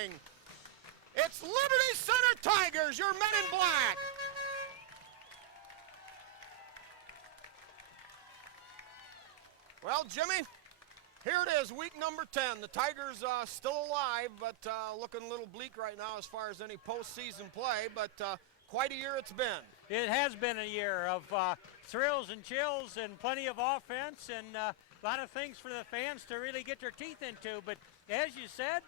morning. It's Liberty Center Tigers, your men in black. Well, Jimmy, here it is, week number 10. The Tigers still alive, but looking a little bleak right now as far as any postseason play, but quite a year it's been. It has been a year of thrills and chills and plenty of offense and a lot of things for the fans to really get their teeth into. But as you said,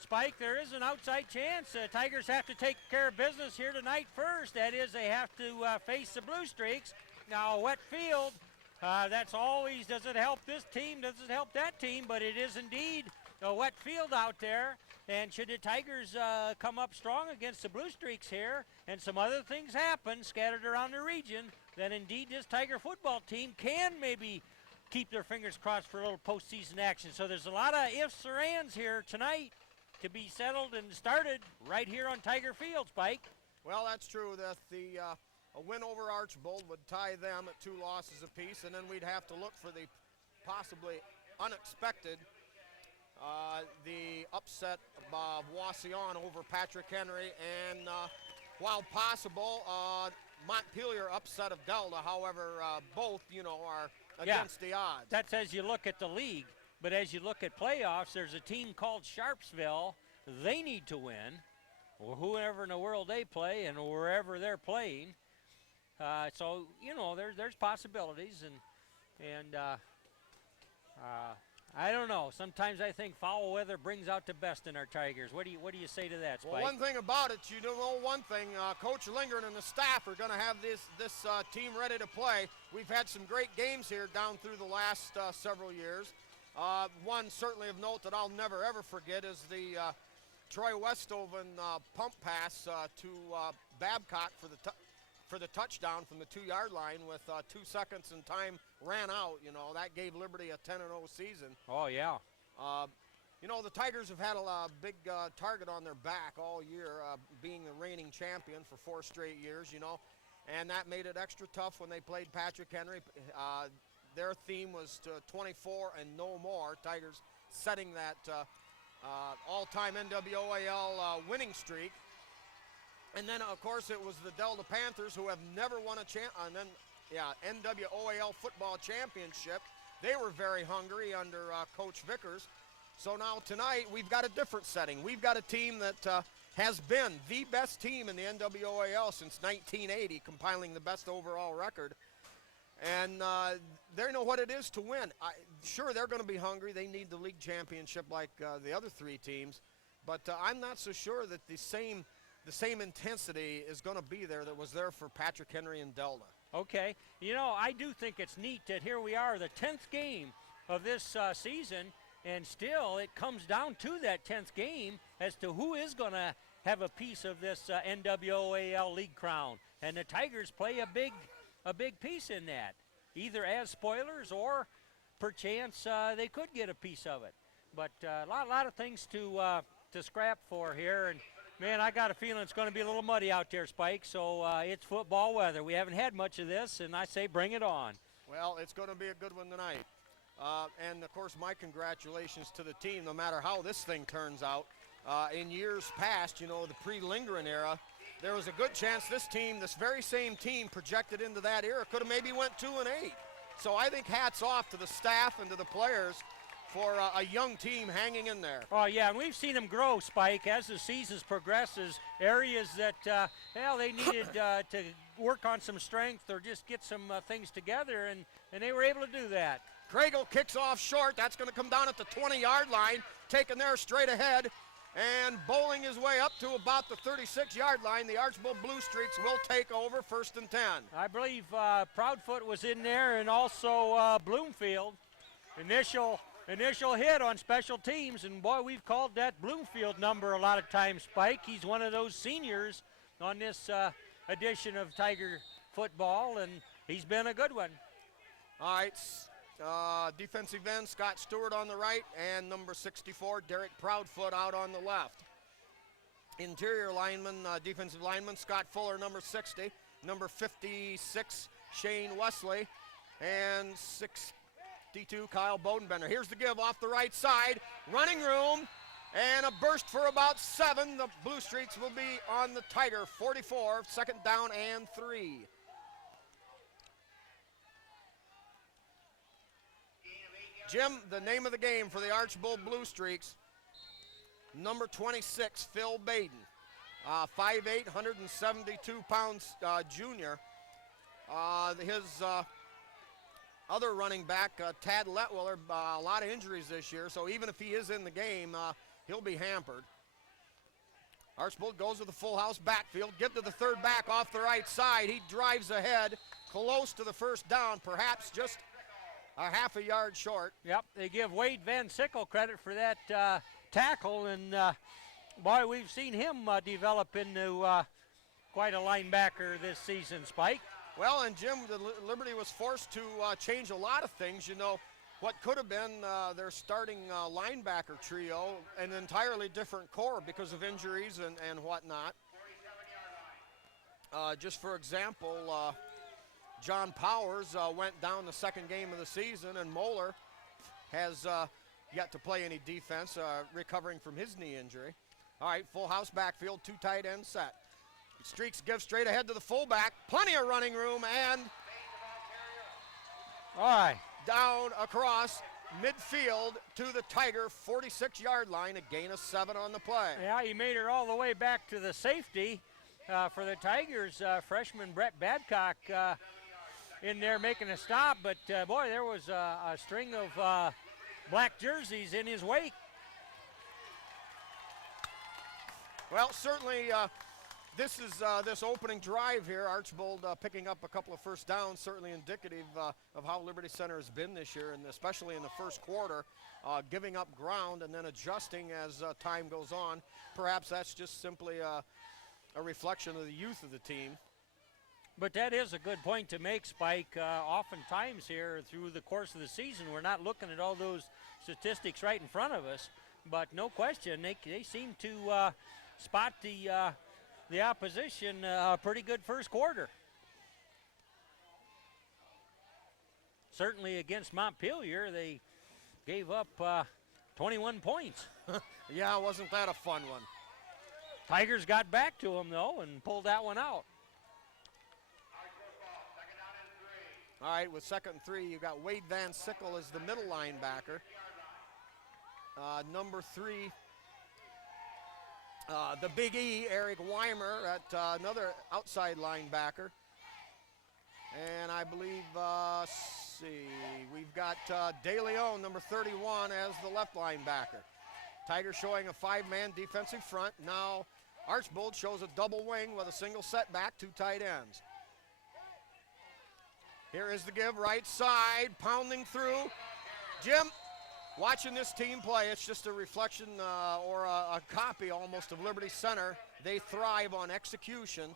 Spike, there is an outside chance. Tigers have to take care of business here tonight first. That is, they have to face the Blue Streaks. Now, a wet field, that's always, does it help this team, does it help that team, but it is indeed a wet field out there. And should the Tigers come up strong against the Blue Streaks here and some other things happen scattered around the region, then indeed this Tiger football team can maybe keep their fingers crossed for a little postseason action. So there's a lot of ifs or ands here tonight to be settled and started right here on Tiger Field, Spike. Well, that's true. That a win over Archbold would tie them at 2 losses apiece, and then we'd have to look for the possibly unexpected the upset of Wauseon over Patrick Henry, and while possible, Montpelier upset of Delta. However, both, are against the odds. That's as you look at the league, but as you look at playoffs, there's a team called Sharpsville. They need to win, or whoever in the world they play and wherever they're playing. So, there's possibilities, and I don't know. Sometimes I think foul weather brings out the best in our Tigers. What do you say to that, Spike? Well, one thing about it, you don't know one thing. Coach Lindgren and the staff are going to have this team ready to play. We've had some great games here down through the last several years. One certainly of note that I'll never ever forget is the Troy Westoven pump pass to Babcock for the touchdown from the 2-yard line with 2 seconds and time ran out. That gave Liberty a 10-0 season. Oh, yeah. The Tigers have had a big target on their back all year, being the reigning champion for 4 straight years, and that made it extra tough when they played Patrick Henry. Their theme was to 24 and no more, Tigers setting that all-time NWOAL winning streak. And then, of course, it was the Delta Panthers, who have never won a NWOAL football championship. They were very hungry under Coach Vickers. So now tonight we've got a different setting. We've got a team that has been the best team in the NWOAL since 1980, compiling the best overall record. And they know what it is to win. Sure, they're going to be hungry. They need the league championship like the other 3 teams. But I'm not so sure that the same intensity is going to be there that was there for Patrick Henry and Delta. Okay. I do think it's neat that here we are, the 10th game of this season, and still it comes down to that 10th game as to who is going to have a piece of this NWOAL league crown. And the Tigers play a big piece in that, either as spoilers or perchance they could get a piece of it. But a lot of things to scrap for here. And man, I got a feeling it's going to be a little muddy out there, Spike, so it's football weather. We haven't had much of this, and I say bring it on. Well, it's going to be a good one tonight. And, of course, my congratulations to the team, no matter how this thing turns out. In years past, the pre-Lindgren era, there was a good chance this very same team projected into that era, could have maybe went 2-8. So I think hats off to the staff and to the players for a young team hanging in there. Oh, yeah, and we've seen them grow, Spike, as the seasons progresses. Areas that, they needed to work on some strength or just get some things together, and they were able to do that. Craigle kicks off short. That's going to come down at the 20-yard line, taken there straight ahead, and bowling his way up to about the 36-yard line. The Archbold Blue Streaks will take over, 1st and 10. I believe Proudfoot was in there, and also Bloomfield. Initial hit on special teams, and boy, we've called that Bloomfield number a lot of times, Spike. He's one of those seniors on this edition of Tiger football, and he's been a good one. All right, defensive end Scott Stewart on the right, and number 64 Derek Proudfoot out on the left. Interior lineman, defensive lineman Scott Fuller, number 60, number 56 Shane Wesley, and 62 Kyle Bodenbender. Here's the give off the right side, running room, And a burst for about 7. The Blue Streaks will be on the Tiger 44, second down and 3. Jim, the name of the game for the Archbold Blue Streaks, number 26, Phil Baden. 5'8", 172 pounds junior. His other running back, Tad Letwiller, a lot of injuries this year, so even if he is in the game, he'll be hampered. Archbold goes with the full house backfield, get to the third back off the right side. He drives ahead, close to the first down, perhaps just a half a yard short. Yep, they give Wade Van Sickle credit for that tackle, and boy, we've seen him develop into quite a linebacker this season, Spike. Well, and Jim, the Liberty was forced to change a lot of things. You know, what could have been their starting linebacker trio, an entirely different core because of injuries and whatnot. Just for example, John Powers went down the second game of the season, and Moeller has yet to play any defense, recovering from his knee injury. All right, full house backfield, 2 tight ends set. Streaks give straight ahead to the fullback. Plenty of running room, and all right, down across midfield to the Tiger 46-yard line, a gain of 7 on the play. Yeah, he made it all the way back to the safety for the Tigers. Freshman Brett Badcock in there making a stop, but boy, there was a string of black jerseys in his wake. Well, certainly this is this opening drive here, Archbold picking up a couple of first downs, certainly indicative of how Liberty Center has been this year, and especially in the first quarter, giving up ground and then adjusting as time goes on. Perhaps that's just simply a reflection of the youth of the team. But that is a good point to make, Spike. Oftentimes here through the course of the season, we're not looking at all those statistics right in front of us, but no question, they seem to spot the opposition a pretty good first quarter. Certainly against Montpelier, they gave up 21 points. Yeah, wasn't that a fun one? Tigers got back to them, though, and pulled that one out. All right, with 2nd and 3, you got Wade Van Sickle as the middle linebacker. Number 3, the Big E, Eric Weimer, at another outside linebacker. And I believe, we've got De Leon, number 31, as the left linebacker. Tigers showing a 5-man defensive front. Now Archbold shows a double wing with a single setback, 2 tight ends. Here is the give, right side, pounding through. Jim, watching this team play, it's just a reflection or a copy almost of Liberty Center. They thrive on execution.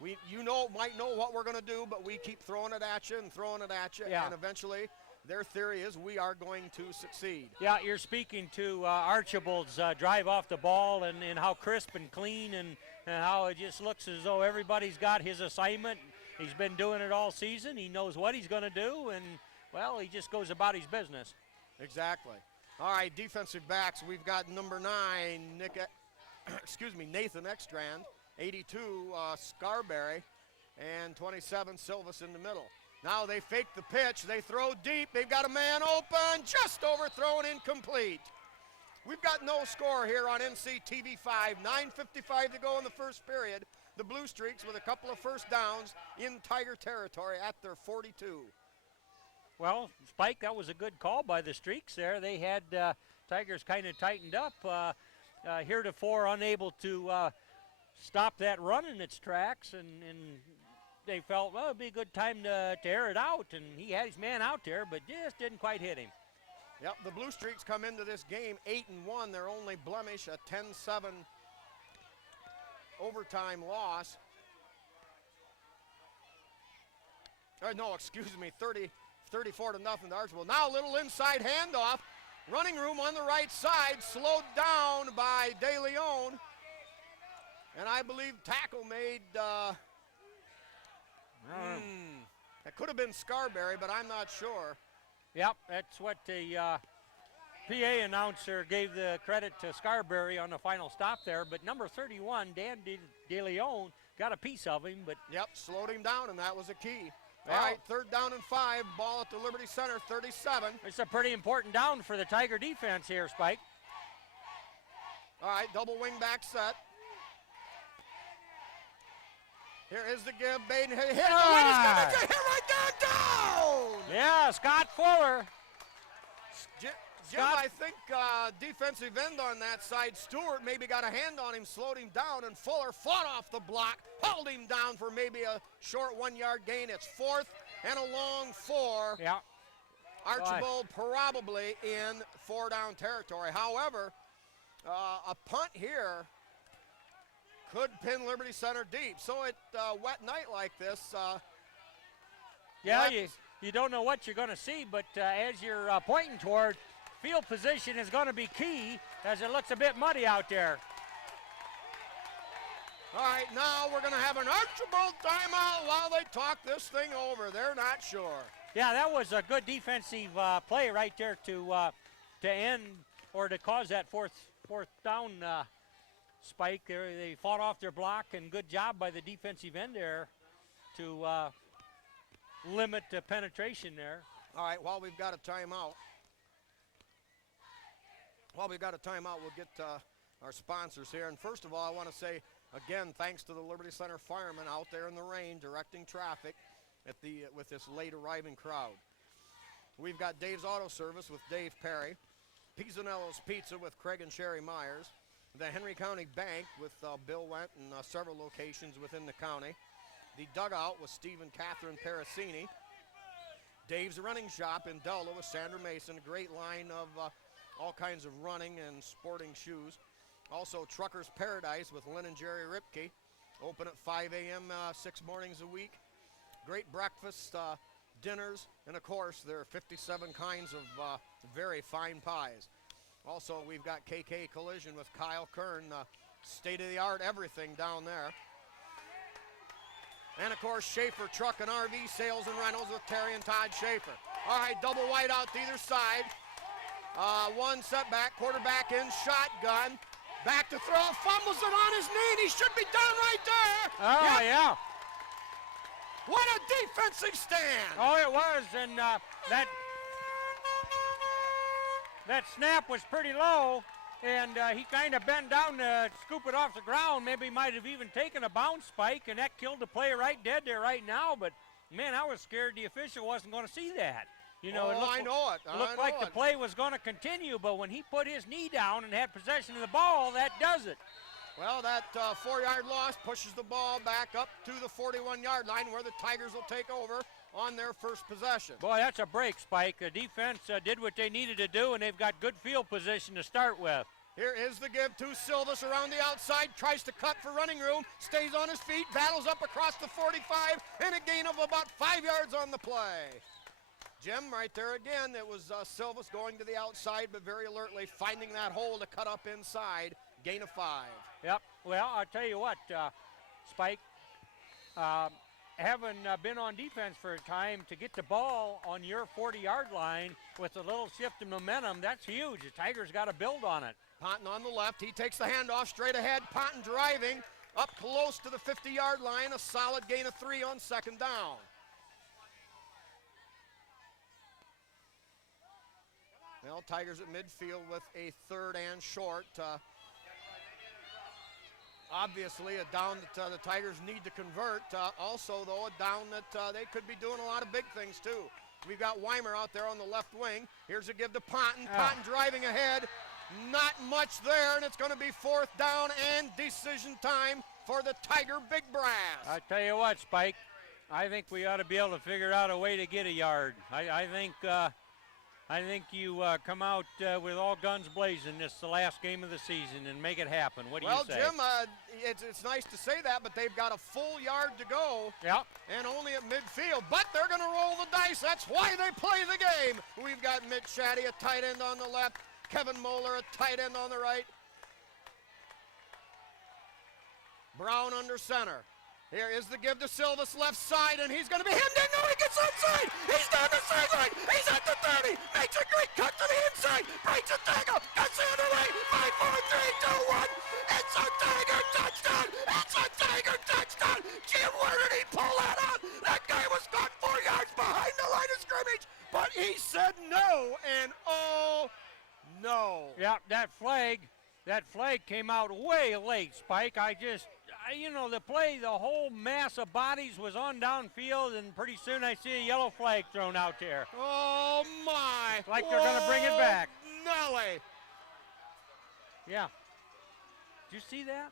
You might know what we're going to do, but we keep throwing it at you and throwing it at you, and eventually their theory is we are going to succeed. Yeah, you're speaking to Archibald's drive off the ball and how crisp and clean and how it just looks as though everybody's got his assignment. He's been doing it all season. He knows what he's going to do, and, well, he just goes about his business. Exactly. All right, defensive backs. We've got number 9, Nathan Ekstrand, 82, Scarberry, and 27, Silvas in the middle. Now they fake the pitch. They throw deep. They've got a man open, just overthrown, incomplete. We've got no score here on NCTV 5. 9:55 to go in the first period. The Blue Streaks with a couple of first downs in Tiger territory at their 42. Well, Spike, that was a good call by the Streaks there. They had Tigers kind of tightened up, heretofore unable to stop that run in its tracks, and they felt, well, it'd be a good time to air it out, and he had his man out there, but just didn't quite hit him. Yep, the Blue Streaks come into this game 8-1. Their only blemish, a 10-7 overtime loss. 34 to nothing to Archbold. Now a little inside handoff. Running room on the right side, slowed down by De Leon. And I believe tackle made, that could have been Scarberry, but I'm not sure. Yep, that's what the PA announcer gave the credit to Scarberry on the final stop there, but number 31, Dan DeLeon, got a piece of him. But yep, slowed him down, and that was a key. Well, all right, 3rd down and 5, ball at the Liberty Center, 37. It's a pretty important down for the Tiger defense here, Spike. All right, double wing back set. Here is the give. Baden hit. He's going to hit right down. Yeah, Scott Fuller. Jim, I think defensive end on that side. Stewart maybe got a hand on him, slowed him down, and Fuller fought off the block, held him down for maybe a short 1-yard gain. It's 4th and a long 4. Yeah. Archbold probably in 4-down territory. However, a punt here could pin Liberty Center deep. So at a wet night like this, yeah, you don't know what you're going to see, but as you're pointing toward, field position is going to be key as it looks a bit muddy out there. All right, now we're going to have an Archbold timeout while they talk this thing over. They're not sure. Yeah, that was a good defensive play right there to end or to cause that fourth down Spike. They fought off their block, and good job by the defensive end there to limit the penetration there. All right, while we've got a timeout, we'll get our sponsors here. And first of all, I want to say, again, thanks to the Liberty Center firemen out there in the rain directing traffic with this late arriving crowd. We've got Dave's Auto Service with Dave Perry, Pisanello's Pizza with Craig and Sherry Myers, the Henry County Bank with Bill Went and several locations within the county, the Dugout with Steve and Catherine Parasini, Dave's Running Shop in Delta with Sandra Mason, a great line of all kinds of running and sporting shoes. Also Trucker's Paradise with Lynn and Jerry Ripke, open at 5 a.m. 6 mornings a week. Great breakfast, dinners, and of course there are 57 kinds of very fine pies. Also, we've got KK Collision with Kyle Kern, state-of-the-art everything down there. And of course, Schaefer Truck and RV Sales and Rentals with Terry and Todd Schaefer. All right, double wide out to either side. One setback, quarterback in shotgun. Back to throw, fumbles it on his knee, and he should be down right there. Oh, yep. Yeah. What a defensive stand. Oh, it was, and that snap was pretty low, and he kind of bent down to scoop it off the ground. Maybe might have even taken a bounce Spike, and that killed the play right dead there right now. But, man, I was scared the official wasn't going to see that. You know, it looked like the play was going to continue, but when he put his knee down and had possession of the ball, that does it. Well, that 4-yard loss pushes the ball back up to the 41-yard line where the Tigers will take over on their first possession. Boy, that's a break, Spike. The defense did what they needed to do, and they've got good field position to start with. Here is the give to Silvas around the outside, tries to cut for running room, stays on his feet, battles up across the 45, and a gain of about 5 yards on the play. Jim, right there again, it was Silvas going to the outside, but very alertly finding that hole to cut up inside, gain of 5. Yep, well, I'll tell you what, Spike, having been on defense for a time, to get the ball on your 40-yard line with a little shift in momentum, that's huge. The Tigers got to build on it. Ponton on the left, he takes the handoff straight ahead. Ponton driving up close to the 50-yard line, a solid gain of 3 on second down. Well, Tigers at midfield with a 3rd and short. Obviously, a down that the Tigers need to convert. Also, though, a down that they could be doing a lot of big things, too. We've got Weimer out there on the left wing. Here's a give to Ponton. Ponton driving ahead. Not much there, and it's going to be 4th down and decision time for the Tiger Big Brass. I tell you what, Spike, I think we ought to be able to figure out a way to get a yard. I think you come out with all guns blazing the last game of the season and make it happen. What do you say? Well, Jim, it's nice to say that, but they've got a full yard to go. Yep. And only at midfield. But they're going to roll the dice. That's why they play the game. We've got Mitch Shaddy, a tight end on the left. Kevin Moeller, a tight end on the right. Brown under center. Here is the give to Silvas, left side, and he's going to be hemmed in. No, he gets inside. He's down the sideline. He's at the 30. Makes a great cut to the inside. Breaks a tackle. Gets the other way. 5, 4, 3, 2, 1. It's a Tiger touchdown. It's a Tiger touchdown. Jim, where did he pull that out? That guy was caught 4 yards behind the line of scrimmage, but he said no, and oh, no. Yeah, that flag came out way late, Spike. The whole mass of bodies was on downfield, and pretty soon I see a yellow flag thrown out there. Oh, my. It's like they're going to bring it back. Nelly. Yeah. Did you see that?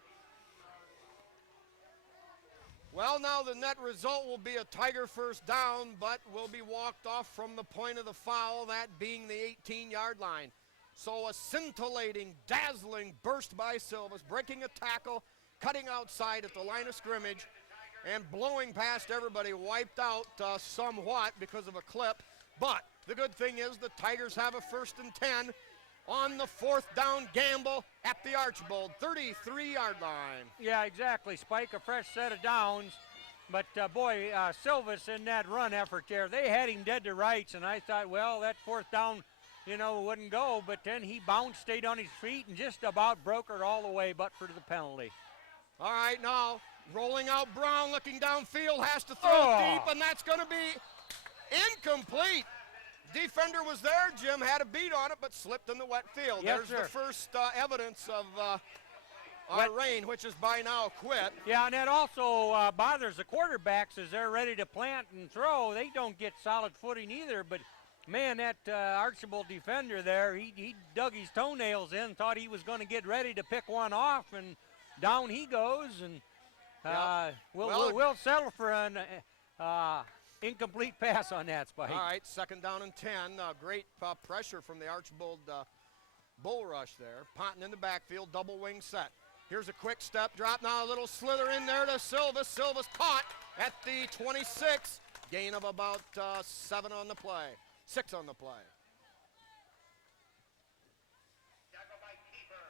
Well, now the net result will be a Tiger first down, but will be walked off from the point of the foul, that being the 18-yard line. So a scintillating, dazzling burst by Silvas, breaking a tackle, cutting outside at the line of scrimmage, and blowing past everybody, wiped out somewhat because of a clip. But the good thing is the Tigers have a 1st and 10 on the 4th down gamble at the Archbold 33-yard line. Yeah, exactly, Spike, a fresh set of downs. But, Silvas in that run effort there, they had him dead to rights, and I thought, well, that 4th down, wouldn't go. But then he bounced, stayed on his feet, and just about broke her all the way, but for the penalty. All right, now rolling out Brown, looking downfield, has to throw deep, and that's going to be incomplete. Defender was there. Jim had a beat on it, but slipped in the wet field. Yes, There's sir. the first evidence of our rain, which is by now quit. Yeah, and that also bothers the quarterbacks as they're ready to plant and throw. They don't get solid footing either, but man, that Archbold defender there, he dug his toenails in, thought he was going to get ready to pick one off, and down he goes, and we'll settle for an incomplete pass on that, Spike. All right, 2nd down and 10. Great pressure from the Archbold bull rush there. Ponting in the backfield, double wing set. Here's a quick step drop. Now a little slither in there to Silvas. Silvas caught at the 26. Gain of about 7 on the play. 6 on the play.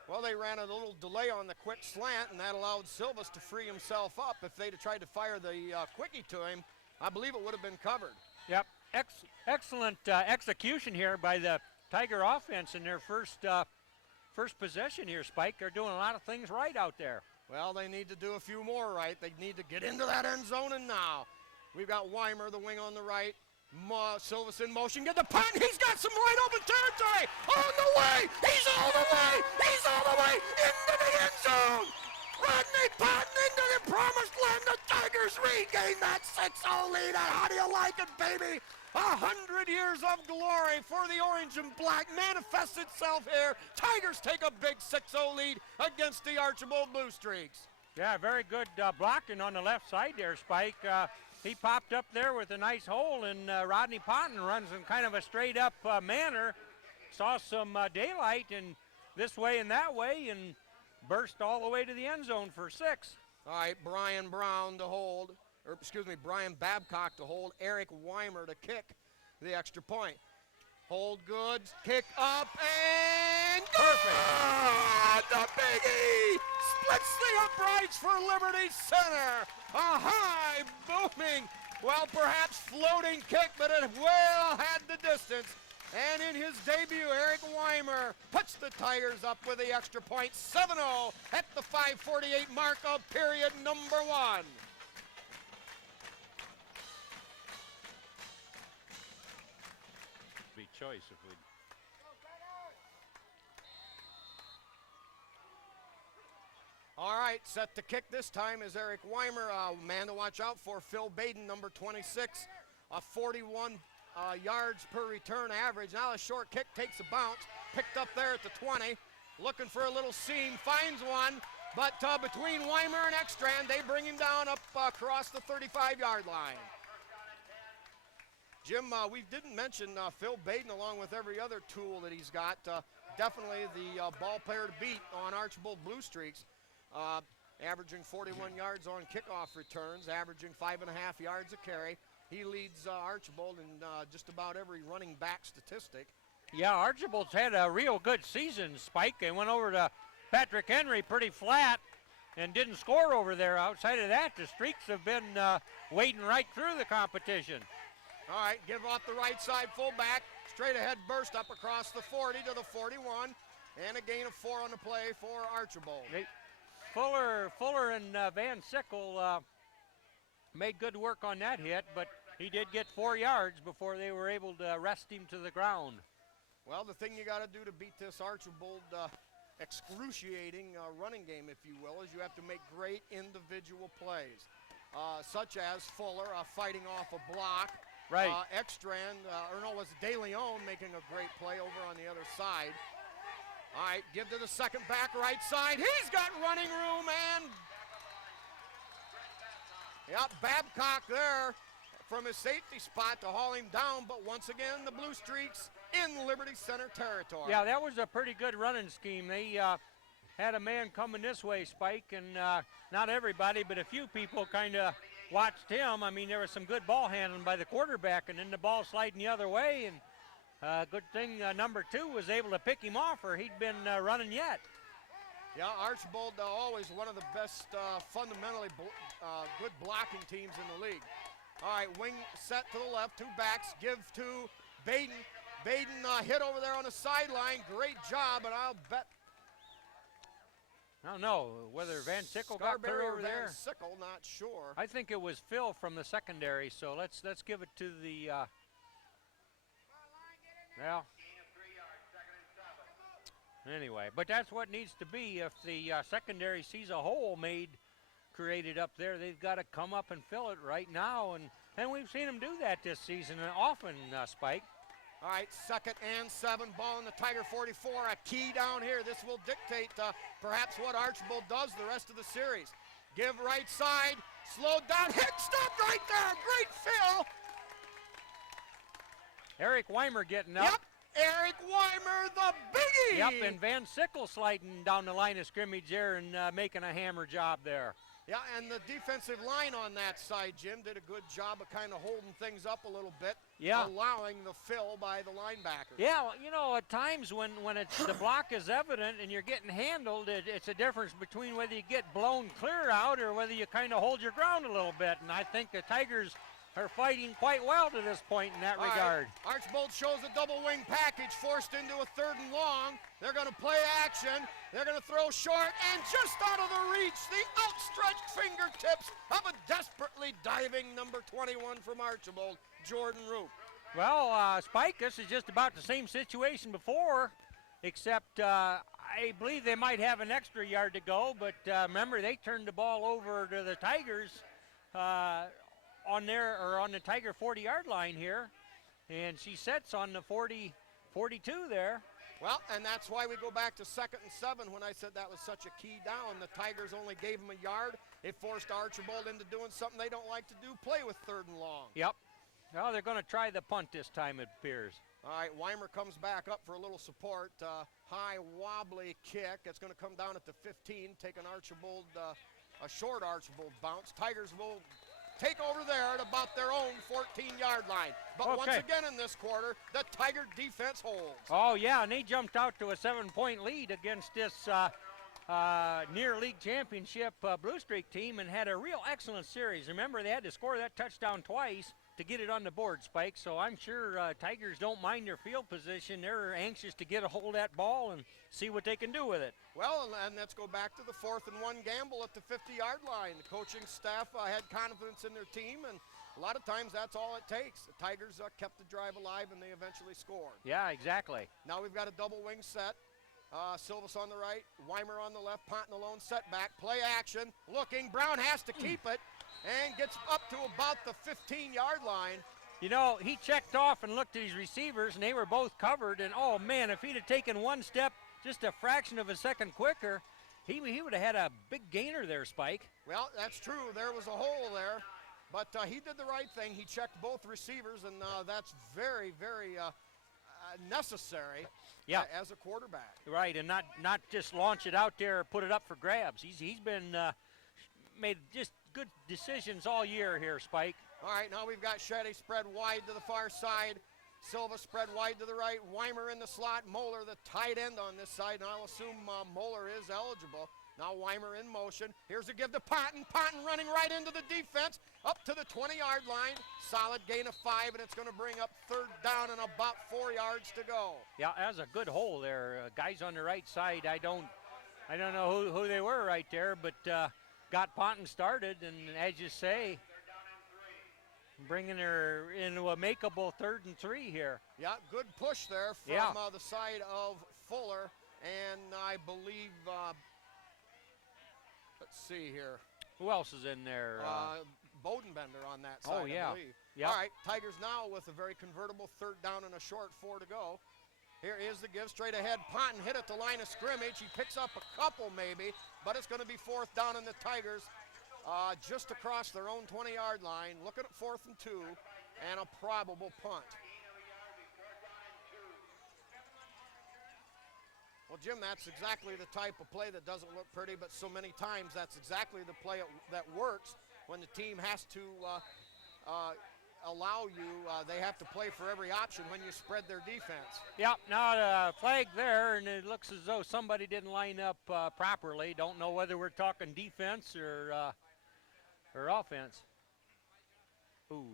Well, they ran a little delay on the quick slant, and that allowed Silvas to free himself up. If they'd have tried to fire the quickie to him, I believe it would have been covered. Yep, excellent execution here by the Tiger offense in their first possession here, Spike. They're doing a lot of things right out there. Well, they need to do a few more right. They need to get into that end zone, and now we've got Weimer, the wing on the right. Silvas in motion, get the punt, he's got some wide open territory, on the way, he's all the way, into the end zone. Rodney Patton into the promised land. The Tigers regain that 6-0 lead. How do you like it, baby? 100 years of glory for the orange and black manifests itself here. Tigers take a big 6-0 lead against the Archbold Blue Streaks. Yeah, very good blocking on the left side there, Spike. He popped up there with a nice hole, and Rodney Ponton runs in kind of a straight-up manner. Saw some daylight and this way and that way, and burst all the way to the end zone for 6. All right, Brian Babcock to hold, Eric Weimer to kick the extra point. Hold good, kick up, and perfect. The Biggie splits the uprights for Liberty Center. A high, booming, well, perhaps floating kick, but it well had the distance. And in his debut, Eric Weimer puts the Tigers up with the extra point, 7-0 at the 5:48 mark of period number 1. Be choice if we. All right, set to kick this time is Eric Weimer, man to watch out for. Phil Baden, number 26, 41 yards per return average. Now a short kick takes a bounce, picked up there at the 20, looking for a little seam, finds one, but between Weimer and Ekstrand, they bring him down up across the 35-yard line. Jim, we didn't mention Phil Baden along with every other tool that he's got. Definitely the ball player to beat on Archbold Blue Streaks. Averaging 41 yards on kickoff returns, averaging 5.5 yards a carry. He leads Archbold in just about every running back statistic. Yeah, Archbold's had a real good season, Spike. They went over to Patrick Henry pretty flat, and didn't score over there. Outside of that, the Streaks have been wading right through the competition. All right, give off the right side fullback. Straight ahead burst up across the 40 to the 41. And a gain of 4 on the play for Archbold. Fuller and Van Sickle made good work on that hit, but he did get 4 yards before they were able to rest him to the ground. Well, the thing you got to do to beat this Archbold excruciating running game, if you will, is you have to make great individual plays, such as Fuller fighting off a block. Right. Ekstrand, was De Leon making a great play over on the other side. All right, give to the second back, right side. He's got running room, and Babcock there from his safety spot to haul him down, but once again, the Blue Streaks in Liberty Center territory. Yeah, that was a pretty good running scheme. They had a man coming this way, Spike, and not everybody, but a few people kind of watched him. I mean, there was some good ball handling by the quarterback, and then the ball sliding the other way, and good thing number 2 was able to pick him off, or he'd been running yet. Yeah, Archbold always one of the best fundamentally good blocking teams in the league. All right, wing set to the left, 2 backs, give to Baden. Baden hit over there on the sideline. Great job, and I'll bet. I don't know whether Van Sickle got clear over there. Van Sickle, not sure. I think it was Phil from the secondary, so let's give it to the well, anyway, but that's what needs to be. If the secondary sees a hole created up there, they've got to come up and fill it right now, and we've seen them do that this season often, Spike. All right, 2nd and 7, ball in the Tiger 44, a key down here. This will dictate perhaps what Archbold does the rest of the series. Give right side, slowed down, hit, stopped right there, great fill. Eric Weimer getting up. Yep, Eric Weimer, the biggie. Yep, and Van Sickle sliding down the line of scrimmage there and making a hammer job there. Yeah, and the defensive line on that side, Jim, did a good job of kind of holding things up a little bit, allowing the fill by the linebackers. Yeah, well, you know, at times when the block is evident and you're getting handled, it's a difference between whether you get blown clear out or whether you kind of hold your ground a little bit, and I think the Tigers are fighting quite well to this point in that regard. Right. Archbold shows a double wing package forced into a 3rd and long. They're going to play action. They're going to throw short, and just out of the reach, the outstretched fingertips of a desperately diving number 21 from Archbold, Jordan Roop. Well, Spike, this is just about the same situation before, except I believe they might have an extra yard to go, but remember, they turned the ball over to the Tigers on the Tiger 40-yard line here, and she sets on the 42 there. Well, and that's why we go back to 2nd and 7 when I said that was such a key down. The Tigers only gave them a yard. It forced Archbold into doing something they don't like to do, play with 3rd and long. Yep. Well, they're going to try the punt this time, it appears. All right, Weimer comes back up for a little support. High wobbly kick. It's going to come down at the 15, take an Archbold, a short Archbold bounce. Tigers will take over there at about their own 14-yard line. But once again in this quarter, the Tiger defense holds. Oh, yeah, and they jumped out to a 7-point lead against this near league championship Blue Streak team and had a real excellent series. Remember, they had to score that touchdown twice to get it on the board, Spike, so I'm sure Tigers don't mind their field position. They're anxious to get a hold of that ball and see what they can do with it. Well, and let's go back to the 4th and 1 gamble at the 50-yard line. The coaching staff had confidence in their team, and a lot of times that's all it takes. The Tigers kept the drive alive, and they eventually scored. Yeah, exactly. Now we've got a double wing set. Silvas on the right, Weimer on the left, Ponton alone, setback, play action, looking, Brown has to keep it, and gets up to about the 15-yard line. You know, he checked off and looked at his receivers, and they were both covered, and oh man, if he'd have taken one step just a fraction of a second quicker, he would have had a big gainer there, Spike. Well, that's true. There was a hole there, but he did the right thing. He checked both receivers, and that's very, very necessary as a quarterback. Right, and not just launch it out there or put it up for grabs. He's been made just good decisions all year here, Spike. All right, now we've got Shetty spread wide to the far side. Silva spread wide to the right. Weimer in the slot. Moeller, the tight end on this side, and I'll assume Moeller is eligible. Now Weimer in motion. Here's a give to Ponton. Ponton running right into the defense, up to the 20-yard line. Solid gain of 5, and it's going to bring up 3rd down and about 4 yards to go. Yeah, that was a good hole there. Guys on the right side, I don't know who they were right there, but got Ponton started, and as you say, bringing her into a makeable 3rd and 3 here. Yeah, good push there from the side of Fuller, and I believe, let's see here. Who else is in there? Bodenbender on that side, oh, yeah. I believe. Yep. All right, Tigers now with a very convertible 3rd down and a short, 4 to go. Here is the give straight ahead. Ponton hit at the line of scrimmage. He picks up a couple maybe, but it's going to be 4th down, and the Tigers just across their own 20-yard line, looking at 4th and 2 and a probable punt. Well, Jim, that's exactly the type of play that doesn't look pretty, but so many times that's exactly the play that works when the team has to allow you, they have to play for every option when you spread their defense. Yep, now the flag there, and it looks as though somebody didn't line up properly. Don't know whether we're talking defense or offense. Ooh.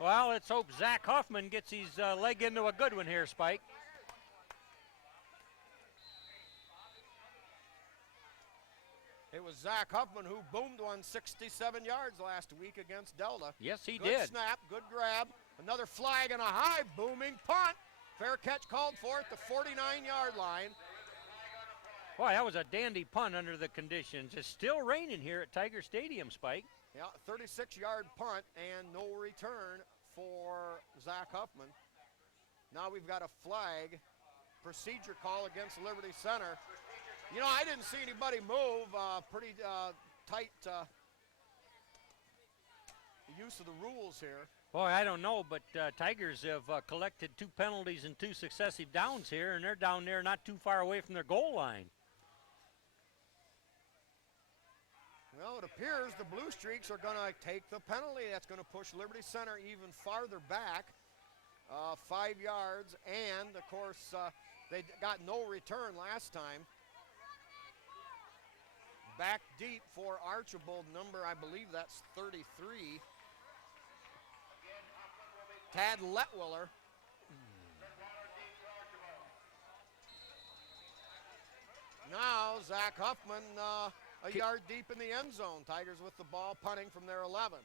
Well, let's hope Zach Huffman gets his leg into a good one here, Spike. It was Zach Huffman who boomed one 67 yards last week against Delta. Yes, he did. Good snap, good grab, another flag and a high booming punt. Fair catch called for at the 49-yard line. Boy, that was a dandy punt under the conditions. It's still raining here at Tiger Stadium, Spike. Yeah, 36-yard punt and no return for Zach Huffman. Now we've got a flag, procedure call against Liberty Center. You know, I didn't see anybody move. Pretty tight use of the rules here. Boy, I don't know, but Tigers have collected 2 penalties and 2 successive downs here, and they're down there not too far away from their goal line. Well, it appears the Blue Streaks are going to take the penalty. That's going to push Liberty Center even farther back, 5 yards, and, of course, they got no return last time. Back deep for Archbold, number, I believe that's 33. Tad Letwiller. Now, Zach Huffman, a yard deep in the end zone. Tigers with the ball, punting from their 11.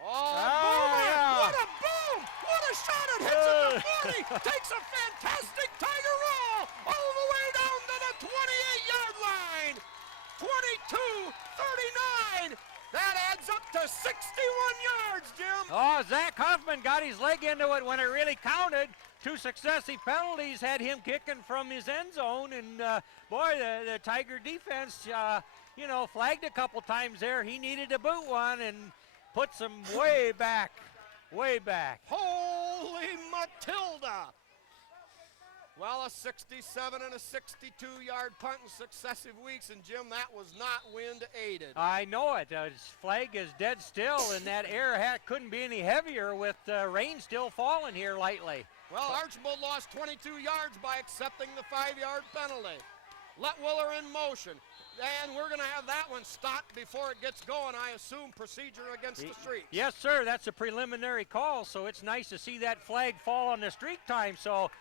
Oh, boom! Yeah. What a boom! What a shot! It hits at the 40! Takes a fantastic Tiger roll all the way down to the 28-yard line! 22-39! That adds up to 61 yards, Jim! Oh, Zach Huffman got his leg into it when it really counted. 2 successive penalties had him kicking from his end zone, and boy, the Tiger defense, you know, flagged a couple times there. He needed to boot one and puts him way back, way back. Holy Matilda! Well, a 67 and a 62-yard punt in successive weeks, and Jim, that was not wind aided. I know it. His flag is dead still, and that air couldn't be any heavier with rain still falling here lightly. Well, Archbold lost 22 yards by accepting the 5-yard penalty. Letwiller in motion. And we're going to have that one stopped before it gets going, I assume, procedure against the Streaks. Yes, sir. That's a preliminary call, so it's nice to see that flag fall on the streak time. So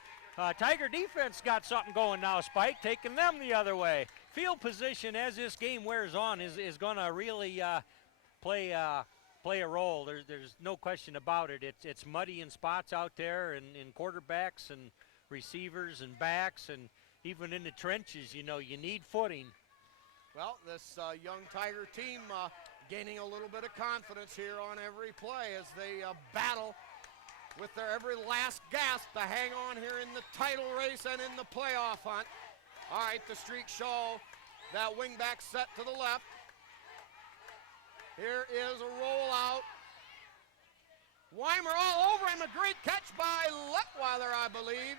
Tiger defense got something going now, Spike, taking them the other way. Field position as this game wears on is going to really play a role. There's no question about it. It's muddy in spots out there, and in quarterbacks and receivers and backs, and even in the trenches, you know, you need footing. Well, this young Tiger team gaining a little bit of confidence here on every play as they battle with their every last gasp to hang on here in the title race and in the playoff hunt. All right, the Streaks show that wingback set to the left. Here is a rollout. Weimer all over him. A great catch by Letweiler, I believe.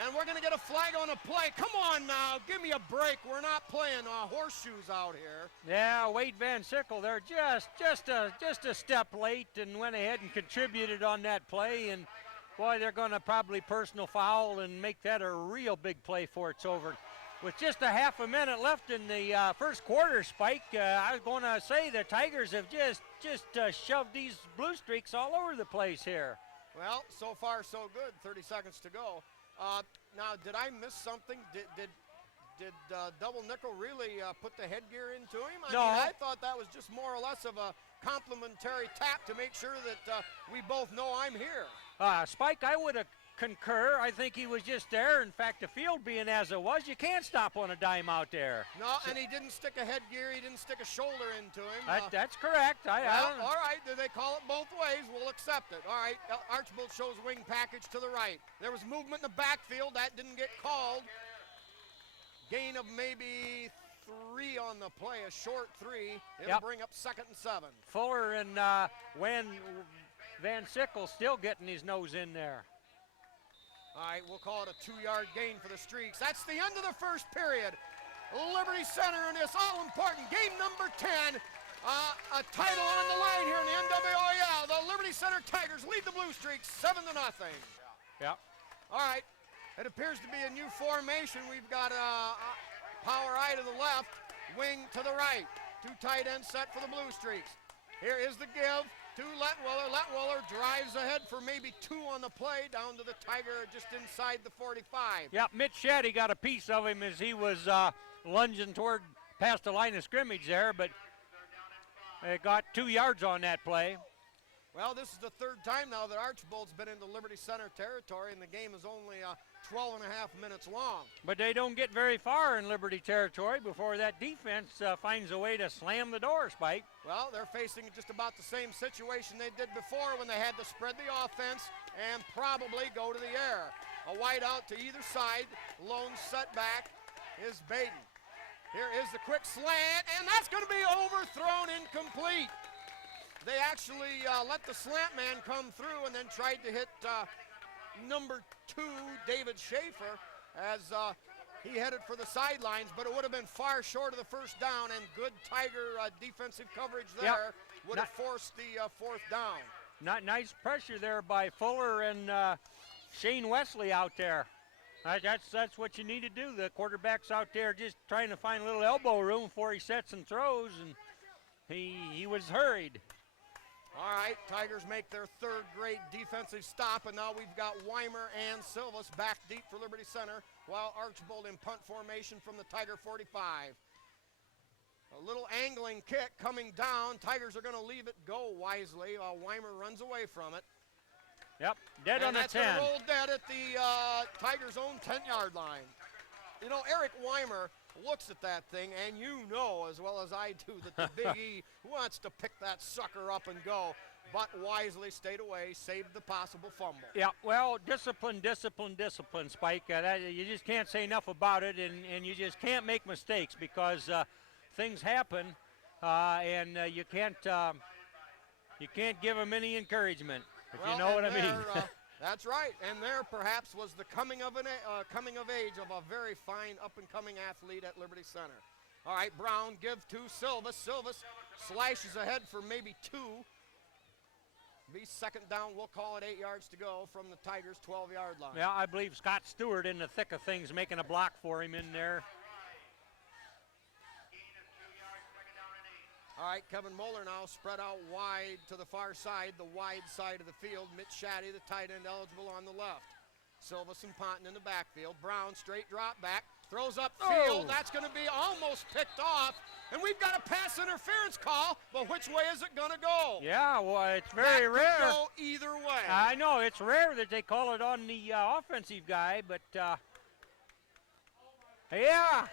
And we're going to get a flag on the play. Come on now, give me a break. We're not playing horseshoes out here. Yeah, Wade Van Sickle there just a step late and went ahead and contributed on that play. And boy, they're going to probably personal foul and make that a real big play for it's over. With just a half a minute left in the first quarter, Spike, I was going to say the Tigers have just shoved these Blue Streaks all over the place here. Well, so far so good. 30 seconds to go. Now, did I miss something? Did Double Nickel really put the headgear into him? I mean, I thought that was just more or less of a complimentary tap to make sure that we both know I'm here. Spike, I would concur. I think he was just there. In fact, the field being as it was, you can't stop on a dime out there. No, and he didn't stick a headgear. He didn't stick a shoulder into him. That's correct. I don't know. All right, they call it both ways. We'll accept it. All right, Archbold shows wing package to the right. There was movement in the backfield. That didn't get called. Gain of maybe 3 on the play, a short 3. It'll bring up 2nd and 7. Fuller and Van Sickle still getting his nose in there. All right, we'll call it a 2-yard gain for the Streaks. That's the end of the first period. Liberty Center in this all-important game number 10. A title on the line here in the NWOL. The Liberty Center Tigers lead the Blue Streaks 7-0. Yeah. All right, it appears to be a new formation. We've got power eye to the left, wing to the right. 2 tight ends set for the Blue Streaks. Here is the give to Letweller. Letweller drives ahead for maybe 2 on the play, down to the Tiger just inside the 45. Yeah, Mitch Shaddy got a piece of him as he was lunging toward past the line of scrimmage there, but it got 2 yards on that play. Well, this is the 3rd time now that Archbold's been into Liberty Center territory, and the game is only 12 and a half minutes long. But they don't get very far in Liberty territory before that defense finds a way to slam the door, Spike. Well, they're facing just about the same situation they did before when they had to spread the offense and probably go to the air. A wide out to either side. Lone setback is Baden. Here is the quick slant, and that's going to be overthrown incomplete. They actually let the slant man come through and then tried to hit number 2, David Schaefer, as he headed for the sidelines, but it would have been far short of the first down, and good Tiger defensive coverage there would have forced the 4th down. Not nice pressure there by Fuller and Shane Wesley out there. That's what you need to do. The quarterback's out there just trying to find a little elbow room before he sets and throws, and he was hurried. All right, Tigers make their 3rd great defensive stop, and now we've got Weimer and Silvas back deep for Liberty Center, while Archbold in punt formation from the Tiger 45. A little angling kick coming down. Tigers are going to leave it go wisely while Weimer runs away from it. Yep, dead on the 10. That's going to roll dead at the Tigers' own 10-yard line. You know, Eric Weimer looks at that thing, and you know as well as I do that the Big E wants to pick that sucker up and go, but wisely stayed away, saved the possible fumble. Yeah, well, discipline, Spike. You just can't say enough about it, and you just can't make mistakes because things happen, and you can't give them any encouragement, if you know what I mean. That's right, and there perhaps was the coming of age of a very fine up-and-coming athlete at Liberty Center. All right, Brown give to Silvas. Silvas slashes ahead for maybe 2. Be 2nd down. We'll call it 8 yards to go from the Tigers' 12-yard line. Yeah, I believe Scott Stewart in the thick of things making a block for him in there. All right, Kevin Moeller now spread out wide to the far side, the wide side of the field. Mitch Shaddy, the tight end, eligible on the left. Silvas and Ponton in the backfield. Brown, straight drop back, throws up field. That's going to be almost picked off. And we've got a pass interference call, but which way is it going to go? Yeah, well, it's very rare. That could go either way. I know, it's rare that they call it on the offensive guy, but yeah.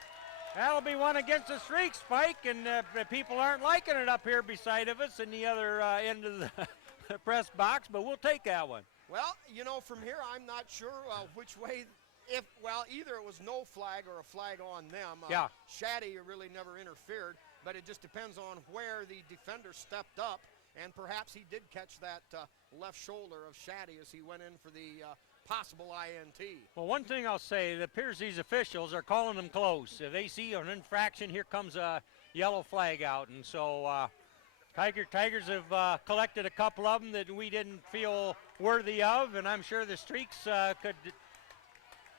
That'll be one against the Streaks, Spike, and people aren't liking it up here beside of us in the other end of the press box, but we'll take that one. Well, you know, from here, I'm not sure which way, either it was no flag or a flag on them. Shaddy really never interfered, but it just depends on where the defender stepped up, and perhaps he did catch that left shoulder of Shaddy as he went in for the possible INT. Well, one thing I'll say, it appears these officials are calling them close. If they see an infraction, here comes a yellow flag out. And so Tigers have collected a couple of them that we didn't feel worthy of, and I'm sure the Streaks could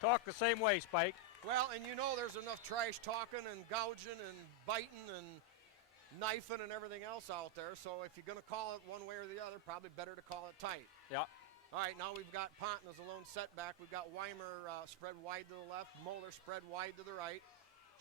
talk the same way, Spike. Well, and you know there's enough trash talking and gouging and biting and knifing and everything else out there, so if you're going to call it one way or the other, probably better to call it tight. Yeah. All right, now we've got Ponton as a lone setback. We've got Weimer spread wide to the left, Moeller spread wide to the right,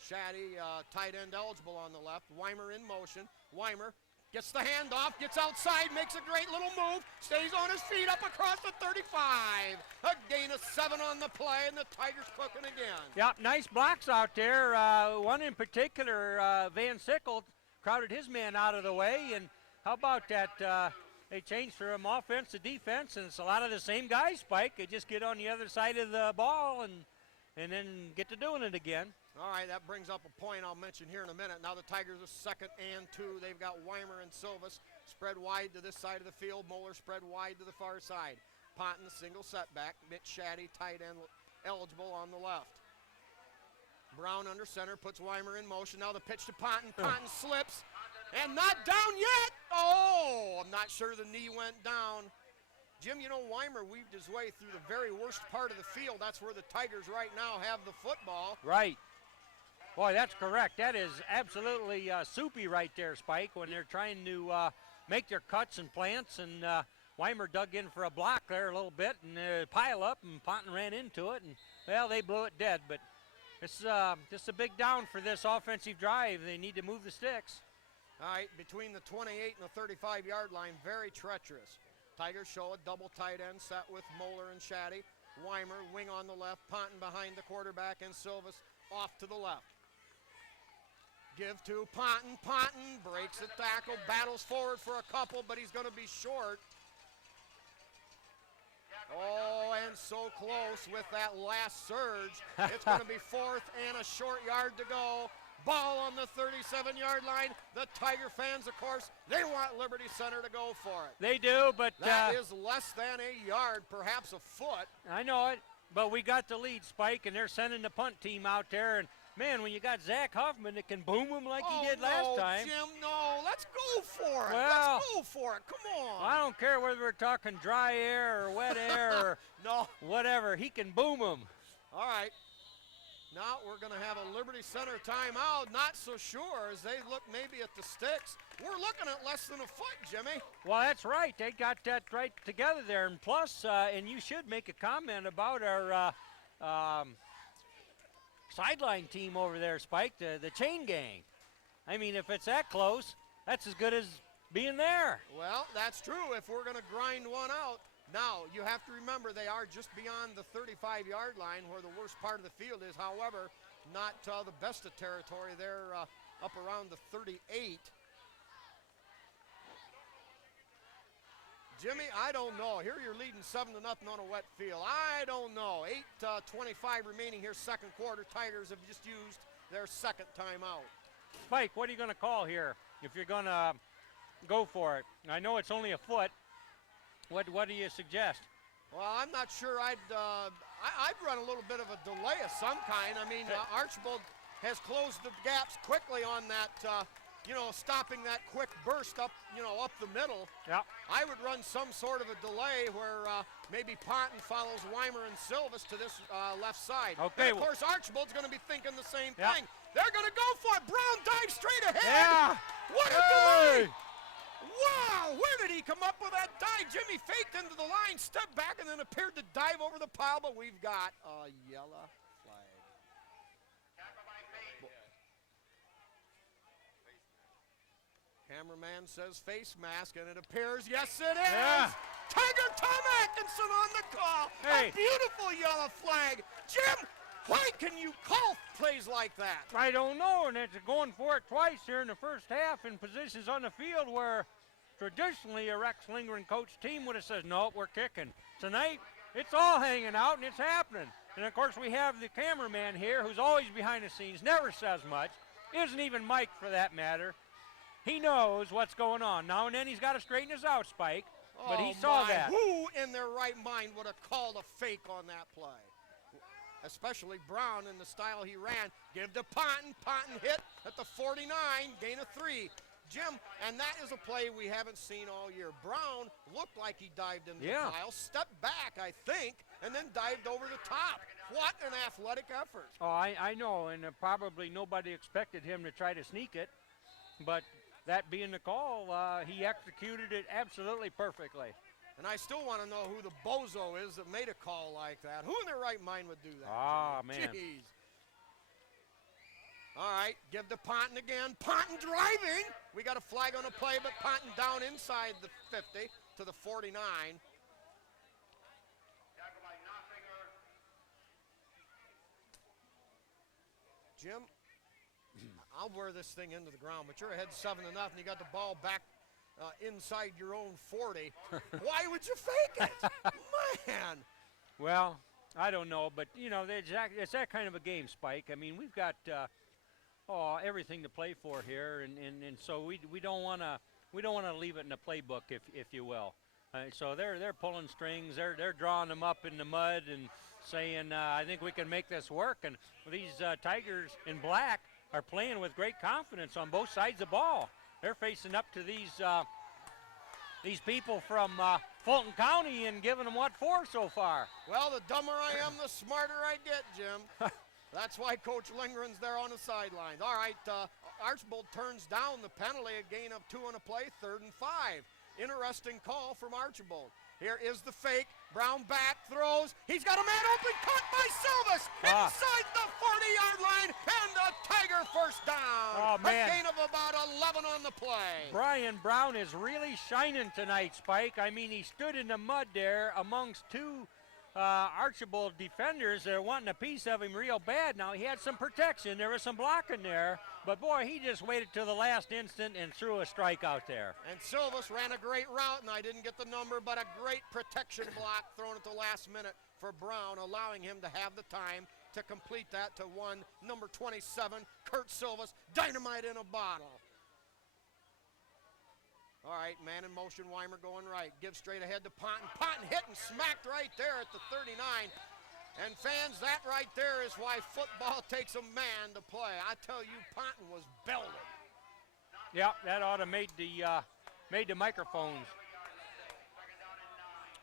Shaddy tight end eligible on the left, Weimer in motion. Weimer gets the handoff, gets outside, makes a great little move, stays on his feet up across the 35. A gain of 7 on the play, and the Tigers cooking again. Yeah, nice blocks out there. One in particular, Van Sickle, crowded his man out of the way, and how about that? They changed from offense to defense, and it's a lot of the same guys, Spike. They just get on the other side of the ball and then get to doing it again. All right, that brings up a point I'll mention here in a minute. Now the Tigers are 2nd and 2. They've got Weimer and Silvas spread wide to this side of the field. Moeller spread wide to the far side. Ponton single setback. Mitch Shaddy tight end eligible on the left. Brown under center, puts Weimer in motion. Now the pitch to Ponton. Ponton slips and not down yet. Oh, I'm not sure the knee went down. Jim, you know, Weimer weaved his way through the very worst part of the field. That's where the Tigers right now have the football. Right. Boy, that's correct. That is absolutely soupy right there, Spike, when they're trying to make their cuts and plants. And Weimer dug in for a block there a little bit and pile up, and Ponton ran into it. And, well, they blew it dead. But it's just a big down for this offensive drive. They need to move the sticks. All right, between the 28 and the 35-yard line, very treacherous. Tigers show a double tight end set with Moeller and Shaddy. Weimer, wing on the left, Ponton behind the quarterback, and Silvas off to the left. Give to Ponton. Ponton breaks the tackle, battles forward for a couple, but he's going to be short. Oh, and so close with that last surge. It's going to be 4th and a short yard to go. Ball on the 37-yard line. The Tiger fans, of course, they want Liberty Center to go for it. They do, but that is less than a yard, perhaps a foot. I know it, but we got the lead, Spike, and they're sending the punt team out there. And, man, when you got Zach Huffman that can boom him like he did last time. Jim, no. Let's go for it. Well, let's go for it. Come on. I don't care whether we're talking dry air or wet air or no, whatever. He can boom him. All right. Now we're going to have a Liberty Center timeout. Not so sure as they look maybe at the sticks. We're looking at less than a foot, Jimmy. Well, that's right. They got that right together there. And plus, and you should make a comment about our sideline team over there, Spike, the chain gang. I mean, if it's that close, that's as good as being there. Well, that's true if we're going to grind one out. Now, you have to remember they are just beyond the 35-yard line where the worst part of the field is. However, not the best of territory. They're up around the 38. Jimmy, I don't know. Here you're leading 7-0 on a wet field. I don't know. 8:25 remaining here, second quarter. Tigers have just used their second timeout. Spike, what are you going to call here if you're going to go for it? I know it's only a foot. What do you suggest? Well, I'm not sure. I'd run a little bit of a delay of some kind. I mean, Archbold has closed the gaps quickly on that, stopping that quick burst up, up the middle. Yeah. I would run some sort of a delay where maybe Ponton follows Weimer and Silvas to this left side. Okay. And of course, Archbold's going to be thinking the same Yeah. thing. They're going to go for it. Brown dives straight ahead. Yeah. What a delay. Wow, where did he come up with that dive? Jimmy faked into the line, stepped back, and then appeared to dive over the pile, but we've got a yellow flag. Cameraman says face mask, and it appears, yes it is! Yeah. Tiger Tom Atkinson on the call! Hey. A beautiful yellow flag! Jim, why can you call plays like that? I don't know, and it's going for it twice here in the first half in positions on the field where traditionally a Rex Lindgren coach team would have said, no, we're kicking. Tonight, it's all hanging out and it's happening. And of course we have the cameraman here who's always behind the scenes, never says much, isn't even Mike for that matter. He knows what's going on. Now and then he's got to straighten us out, Spike. but he Oh, saw my. that. Who in their right mind would have called a fake on that play? Especially Brown in the style he ran. Give to Ponton. Ponton hit at the 49, gain of 3. Jim, and that is a play we haven't seen all year. Brown looked like he dived into the pile, stepped back, I think, and then dived over the top. What an athletic effort. Oh, I know, and probably nobody expected him to try to sneak it, but that being the call, he executed it absolutely perfectly. And I still want to know who the bozo is that made a call like that. Who in their right mind would do that? Ah, Jimmy? man. Jeez. All right, give to Ponton again. Ponton driving. We got a flag on the play, but Ponton down inside the 50 to the 49. Jim, I'll wear this thing into the ground, but you're ahead 7-0, and you got the ball back inside your own 40. Why would you fake it? Man. Well, I don't know, but, you know, it's that kind of a game, Spike. I mean, we've got everything to play for here, and so we don't want to leave it in the playbook, if you will. So they're pulling strings, they're drawing them up in the mud and saying, I think we can make this work. And these Tigers in black are playing with great confidence on both sides of the ball. They're facing up to these people from Fulton County and giving them what for so far. Well, the dumber I am, the smarter I get, Jim. That's why Coach Lindgren's there on the sidelines. All right, Archbold turns down the penalty, a gain of 2 on a play, 3rd and 5. Interesting call from Archbold. Here is the fake. Brown back, throws. He's got a man open, caught by Silvis inside the 40-yard line, and a Tiger first down. Oh, man. A gain of about 11 on the play. Brian Brown is really shining tonight, Spike. I mean, he stood in the mud there amongst 2 Archbold defenders that are wanting a piece of him real bad. Now, he had some protection. There was some blocking there. But, boy, he just waited till the last instant and threw a strike out there. And Silvis ran a great route, and I didn't get the number, but a great protection block thrown at the last minute for Brown, allowing him to have the time to complete that to number 27, Kurt Silvis, dynamite in a bottle. All right, man in motion, Weimer going right. Gives straight ahead to Ponton. Ponton hit and smacked right there at the 39. And fans, that right there is why football takes a man to play. I tell you, Ponton was belted. Yeah, that ought to made the microphones.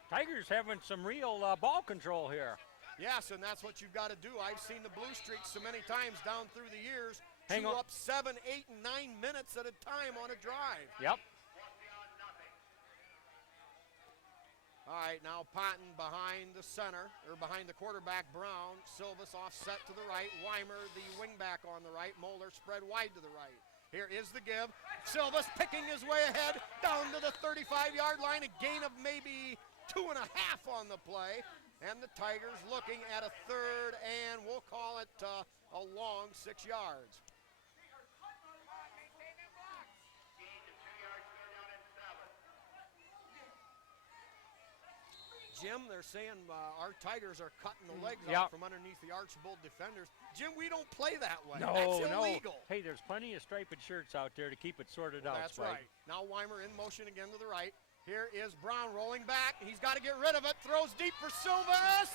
Tigers having some real ball control here. Yes, and that's what you've got to do. I've seen the Blue Streaks so many times down through the years. Hang on. Up 7, 8, and 9 minutes at a time on a drive. Yep. All right, now Ponton behind the center, or behind the quarterback, Brown. Silvis offset to the right. Weimer, the wingback on the right. Moeller spread wide to the right. Here is the give. Silvis picking his way ahead down to the 35-yard line. A gain of maybe 2.5 on the play. And the Tigers looking at a 3rd, and we'll call it a long 6 yards. Jim, they're saying our Tigers are cutting the legs out from underneath the Archbold defenders. Jim, we don't play that way. That's illegal. Hey, there's plenty of striped shirts out there to keep it sorted out. That's right. Now Weimer in motion again to the right. Here is Brown rolling back. He's got to get rid of it. Throws deep for Silvis.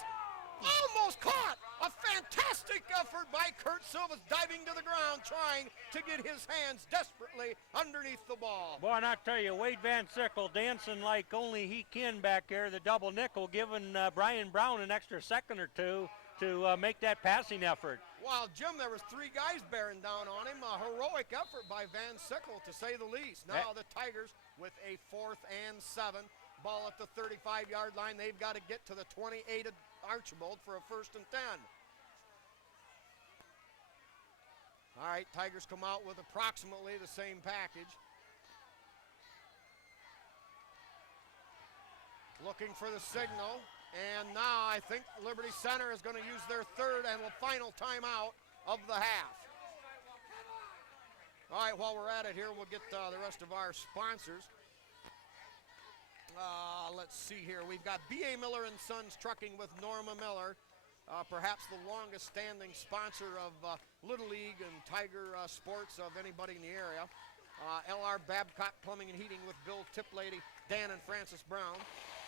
Almost caught. A fantastic effort by Kurt Silvis, diving to the ground, trying to get his hands desperately underneath the ball. Boy, and I tell you, Wade Van Sickle dancing like only he can back there, the double nickel, giving Brian Brown an extra second or two to make that passing effort. Wow, Jim, there was 3 guys bearing down on him. A heroic effort by Van Sickle, to say the least. Now the Tigers with a 4th and 7. Ball at the 35-yard line. They've got to get to the 28 of Archbold for a 1st and 10. All right, Tigers come out with approximately the same package. Looking for the signal. And now I think Liberty Center is going to use their 3rd and final timeout of the half. All right, while we're at it here, we'll get the rest of our sponsors. Let's see here. We've got B.A. Miller & Sons Trucking with Norma Miller, perhaps the longest standing sponsor of Little League and Tiger sports of anybody in the area. L.R. Babcock Plumbing and Heating with Bill Tiplady Dan and Francis Brown.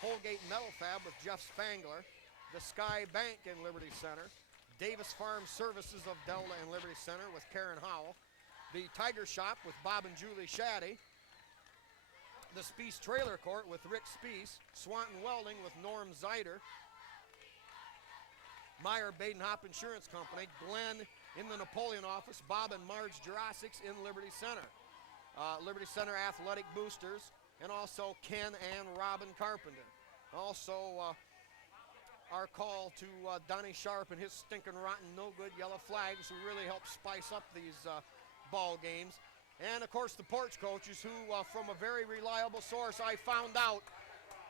Holgate Metal Fab with Jeff Spangler. The Sky Bank in Liberty Center. Davis Farm Services of Delta and Liberty Center with Karen Howell. The Tiger Shop with Bob and Julie Shaddy. The Speece Trailer Court with Rick Speece. Swanton Welding with Norm Zeider. Meyer Badenhop Insurance Company. Glenn in the Napoleon office. Bob and Marge Jurassics in Liberty Center. Liberty Center Athletic Boosters. And also Ken and Robin Carpenter. Also our call to Donnie Sharp and his stinking rotten no good yellow flags who really help spice up these ball games. And of course the porch coaches who from a very reliable source I found out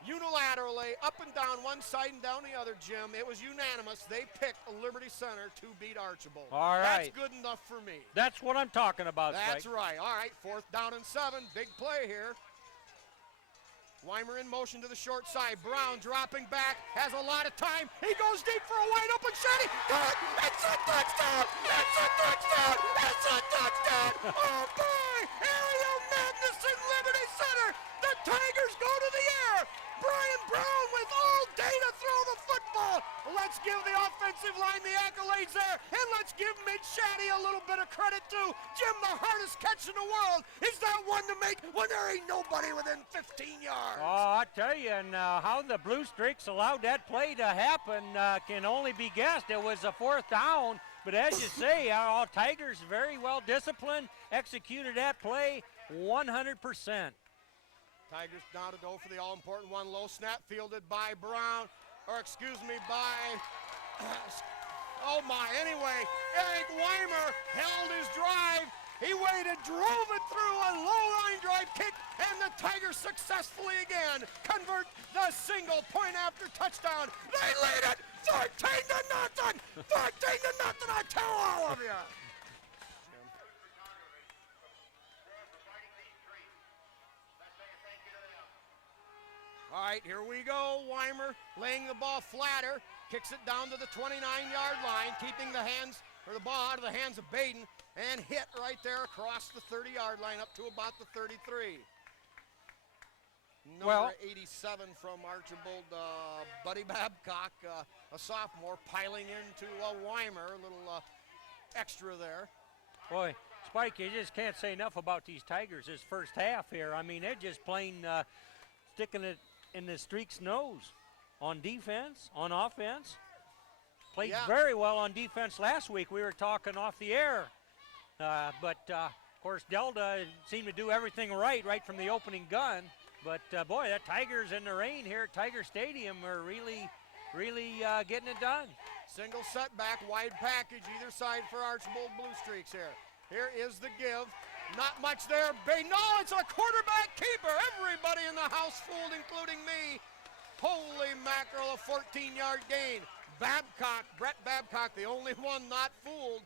unilaterally up and down one side and down the other, Jim, it was unanimous. They picked Liberty Center to beat Archbold. All right. That's good enough for me. That's what I'm talking about, That's Spike. right. All right, 4th down and 7. Big play here. Weimer in motion to the short side. Brown dropping back, has a lot of time. He goes deep for a wide open shot. Good! It's a touchdown! It's a touchdown! It's a touchdown! Oh boy! Aerial madness in Liberty Center. The Tigers go to the air. Brian Brown with all day to throw the football. Let's give the offensive line the accolades there, and let's give Mitch Shaddy a little bit of credit too. Jim, the hardest catch in the world is that one to make when there ain't nobody within 15 yards. Oh, I tell you, and how the Blue Streaks allowed that play to happen can only be guessed. It was a 4th down, but as you say, all Tigers very well disciplined, executed that play 100%. Tigers now to go for the all-important one. Low snap fielded by Brown, or excuse me, by, oh my, anyway, Eric Weimer held his drive. He waited, drove it through a low-line drive kick, and the Tigers successfully again convert the single point after touchdown. They lead it 14-0. 14-0, I tell all of you. All right, here we go. Weimer laying the ball flatter, kicks it down to the 29-yard line, keeping the ball out of the hands of Baden, and hit right there across the 30-yard line up to about the 33. Number 87 from Archbold, Buddy Babcock, a sophomore, piling into Weimer, a little extra there. Boy, Spike, you just can't say enough about these Tigers this first half here. I mean, they're just plain sticking it in the Streak's nose on defense, on offense. Played very well on defense last week. We were talking off the air. But of course, Delta seemed to do everything right from the opening gun. But, boy, that Tigers in the rain here at Tiger Stadium are really getting it done. Single setback, wide package, either side for Archbold Blue Streaks here. Here is the give. Not much there. No, it's a quarterback keeper. Everybody in the house fooled, including me. Holy mackerel, a 14-yard gain. Brett Babcock, the only one not fooled.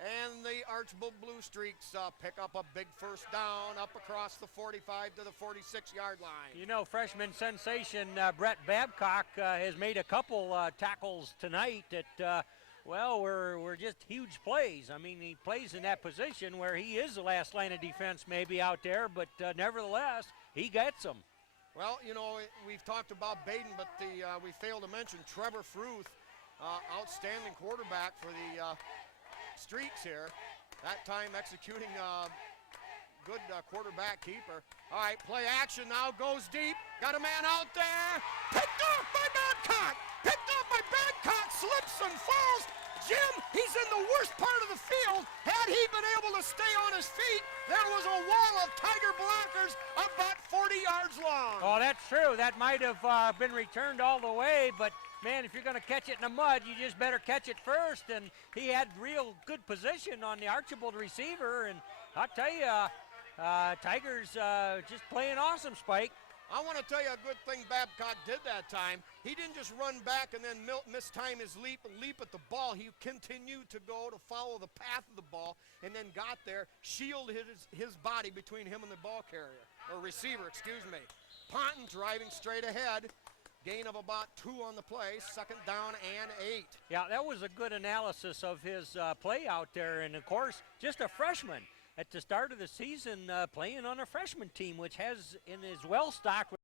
And the Archbold Blue Streaks pick up a big first down up across the 45 to the 46-yard line. You know, freshman sensation Brett Babcock has made a couple tackles tonight that were just huge plays. I mean, he plays in that position where he is the last line of defense maybe out there, but nevertheless, he gets them. Well, you know, we've talked about Baden, but we failed to mention Trevor Fruth, outstanding quarterback for the Streaks here. That time executing good quarterback keeper. All right, play action now, goes deep. Got a man out there. Picked off by Babcock. Picked off by Babcock, slips and falls. Jim, he's in the worst part of the field. Had he been able to stay on his feet, there was a wall of Tiger blockers about 40 yards long. Oh, that's true. That might have been returned all the way, but man, if you're going to catch it in the mud, you just better catch it first. And he had real good position on the Archbold receiver. And I'll tell you, Tigers just playing awesome, Spike. I want to tell you a good thing Babcock did that time. He didn't just run back and then mistime his leap at the ball. He continued to go to follow the path of the ball and then got there, shielded his body between him and the ball carrier, or receiver, excuse me. Ponton driving straight ahead. Gain of about 2 on the play, 2nd down and 8. Yeah, that was a good analysis of his play out there. And, of course, just a freshman. at the start of the season playing on a freshman team, which has in his well-stocked